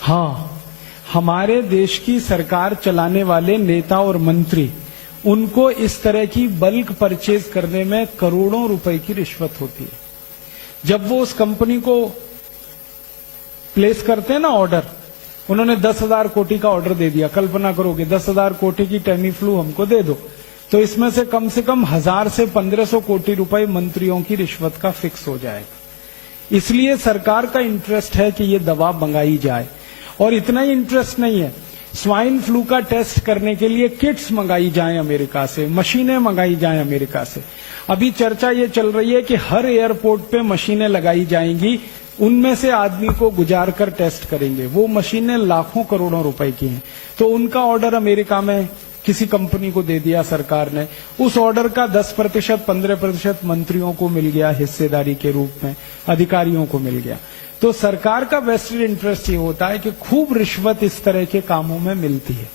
हाँ, हमारे देश की सरकार चलाने वाले नेता और मंत्री, उनको इस तरह की बल्क परचेज करने में करोड़ों रुपए की रिश्वत होती है। जब वो उस कंपनी को प्लेस करते हैं ना ऑर्डर, उन्होंने 10,000 कोटी का ऑर्डर दे दिया, कल्पना करोगे 10,000 कोटी की टेमीफ्लू हमको दे दो, तो इसमें से कम 1000 से 1500 कोटी रुपए मंत्रियों की रिश्वत का फिक्स हो जाएगा। इसलिए सरकार का इंटरेस्ट है कि ये दवा मंगाई जाए। और इतना ही इंटरेस्ट नहीं है, स्वाइन फ्लू का टेस्ट करने के लिए किट्स मंगाई जाएं अमेरिका से, मशीनें मंगाई जाएं अमेरिका से। अभी चर्चा ये चल रही है कि हर एयरपोर्ट पे मशीनें लगाई जाएंगी, उनमें से आदमी को गुजार कर टेस्ट करेंगे। वो मशीनें लाखों करोड़ों रुपए की हैं। तो उनका ऑर्डर अमेरिका में किसी कंपनी को दे दिया सरकार ने, उस ऑर्डर का 10% 15% मंत्रियों को मिल गया हिस्सेदारी के रूप में, अधिकारियों को मिल गया। तो सरकार का वेस्टेड इंटरेस्ट ये होता है कि खूब रिश्वत इस तरह के कामों में मिलती है।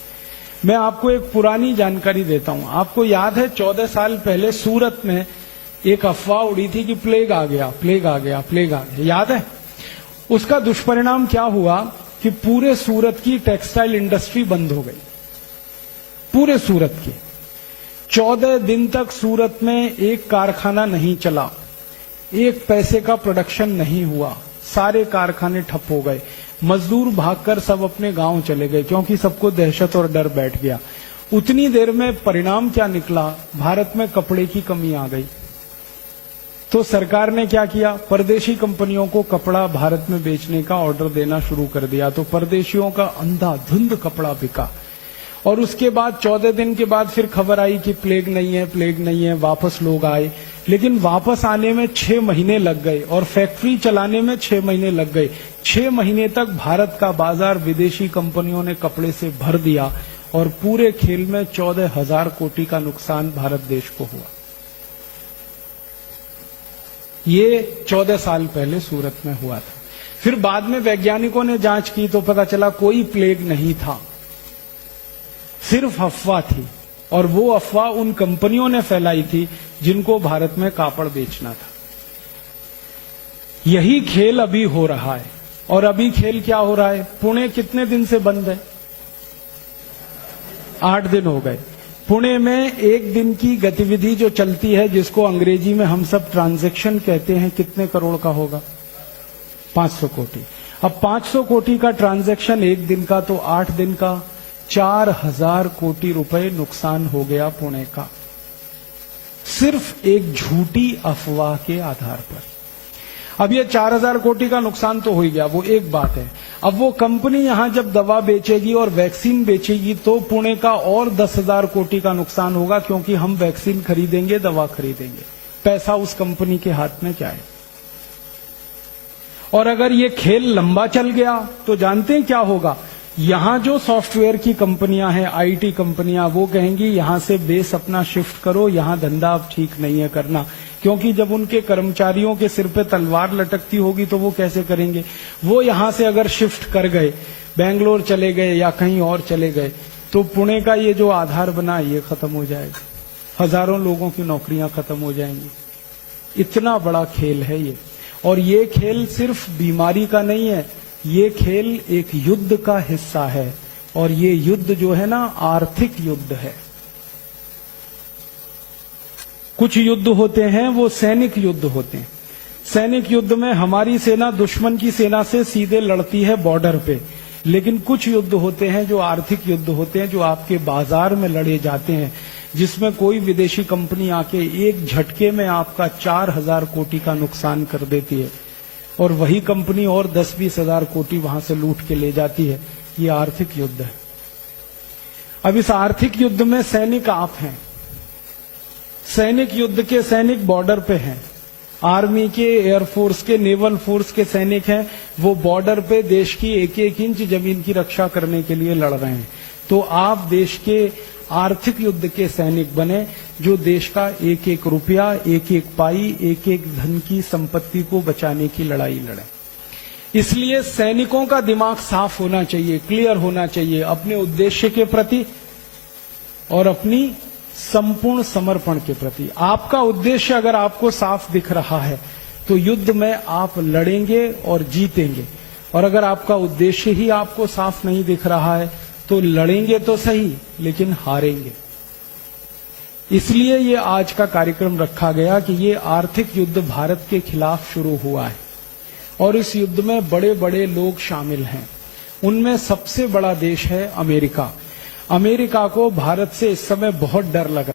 मैं आपको एक पुरानी जानकारी देता हूं। आपको याद है 14 साल पहले सूरत में एक अफवाह उड़ी थी कि प्लेग आ गया, प्लेग आ गया, प्लेग आ गया, याद है? उसका दुष्परिणाम क्या हुआ कि पूरे सूरत की टेक्सटाइल इंडस्ट्री बंद हो गई, पूरे सूरत की। 14 दिन तक सूरत में एक कारखाना नहीं चला, एक पैसे का प्रोडक्शन नहीं हुआ, सारे कारखाने ठप हो गए, मजदूर भागकर सब अपने गांव चले गए, क्योंकि सबको दहशत और डर बैठ गया। उतनी देर में परिणाम क्या निकला? भारत में कपड़े की कमी आ गई। तो सरकार ने क्या किया? परदेशी कंपनियों को कपड़ा भारत में बेचने का ऑर्डर देना शुरू कर दिया। तो परदेशियों का अंधाधुंध कपड़ा बिका। और उसके बाद 14 दिन के बाद फिर खबर आई कि प्लेग नहीं है, प्लेग नहीं है, वापस लोग आए। लेकिन वापस आने में 6 महीने लग गए और फैक्ट्री चलाने में 6 महीने लग गए। 6 महीने तक भारत का बाजार विदेशी कंपनियों ने कपड़े से भर दिया और पूरे खेल में 14,000 कोटी का नुकसान भारत देश को हुआ। ये 14 साल पहले सूरत में हुआ था। फिर बाद में वैज्ञानिकों ने जांच की तो पता चला कोई प्लेग नहीं था, सिर्फ अफवाह थी। और वो अफवाह उन कंपनियों ने फैलाई थी जिनको भारत में कापड़ बेचना था। यही खेल अभी हो रहा है। और अभी खेल क्या हो रहा है? पुणे कितने दिन से बंद है? 8 दिन हो गए। पुणे में एक दिन की गतिविधि जो चलती है, जिसको अंग्रेजी में हम सब ट्रांजैक्शन कहते हैं, कितने करोड़ का होगा? 500 कोटी। अब 500 कोटी का ट्रांजैक्शन एक दिन का, तो 8 दिन का 4,000 कोटी रुपए नुकसान हो गया पुणे का, सिर्फ एक झूठी अफवाह के आधार पर। अब ये 4,000 कोटी का नुकसान तो हो ही गया, वो एक बात है। अब वो कंपनी यहां जब दवा बेचेगी और वैक्सीन बेचेगी तो पुणे का और 10,000 कोटी का नुकसान होगा, क्योंकि हम वैक्सीन खरीदेंगे, दवा खरीदेंगे, पैसा उस कंपनी के हाथ में जाए। और अगर ये खेल लंबा चल गया तो जानते हैं क्या होगा? यहां जो सॉफ्टवेयर की कंपनियां हैं, आईटी कंपनियां, वो कहेंगी यहां से बेस अपना शिफ्ट करो, यहां धंधा अब ठीक नहीं है करना। क्योंकि जब उनके कर्मचारियों के सिर पे तलवार लटकती होगी तो वो कैसे करेंगे? वो यहां से अगर शिफ्ट कर गए, बेंगलोर चले गए या कहीं और चले गए, तो पुणे का ये जो आधार बना ये खत्म हो जाएगा, हजारों लोगों की नौकरियां खत्म हो जाएंगी। इतना बड़ा खेल है ये। और ये खेल सिर्फ बीमारी का नहीं है, ये खेल एक युद्ध का हिस्सा है। और ये युद्ध जो है ना, आर्थिक युद्ध है। कुछ युद्ध होते हैं वो सैनिक युद्ध होते हैं। सैनिक युद्ध में हमारी सेना दुश्मन की सेना से सीधे लड़ती है बॉर्डर पे। लेकिन कुछ युद्ध होते हैं जो आर्थिक युद्ध होते हैं, जो आपके बाजार में लड़े जाते हैं, जिसमें कोई विदेशी कंपनी आके एक झटके में आपका 4,000 कोटी का नुकसान कर देती है और वही कंपनी और 10-20 हजार कोटी वहां से लूट के ले जाती है। ये आर्थिक युद्ध है। अब इस आर्थिक युद्ध में सैनिक आप हैं। सैनिक युद्ध के सैनिक बॉर्डर पे हैं। आर्मी के, एयरफोर्स के, नेवल फोर्स के सैनिक हैं। वो बॉर्डर पे देश की एक एक इंच जमीन की रक्षा करने के लिए लड़ रहे हैं। तो आप देश के आर्थिक युद्ध के सैनिक बने, जो देश का एक एक रुपया, एक एक पाई, एक एक धन की संपत्ति को बचाने की लड़ाई लड़े। इसलिए सैनिकों का दिमाग साफ होना चाहिए, क्लियर होना चाहिए अपने उद्देश्य के प्रति और अपनी संपूर्ण समर्पण के प्रति। आपका उद्देश्य अगर आपको साफ दिख रहा है तो युद्ध में आप लड़ेंगे और जीतेंगे। और अगर आपका उद्देश्य ही आपको साफ नहीं दिख रहा है तो लड़ेंगे तो सही, लेकिन हारेंगे। इसलिए ये आज का कार्यक्रम रखा गया कि ये आर्थिक युद्ध भारत के खिलाफ शुरू हुआ है और इस युद्ध में बड़े बड़े लोग शामिल हैं। उनमें सबसे बड़ा देश है अमेरिका। अमेरिका को भारत से इस समय बहुत डर लगा।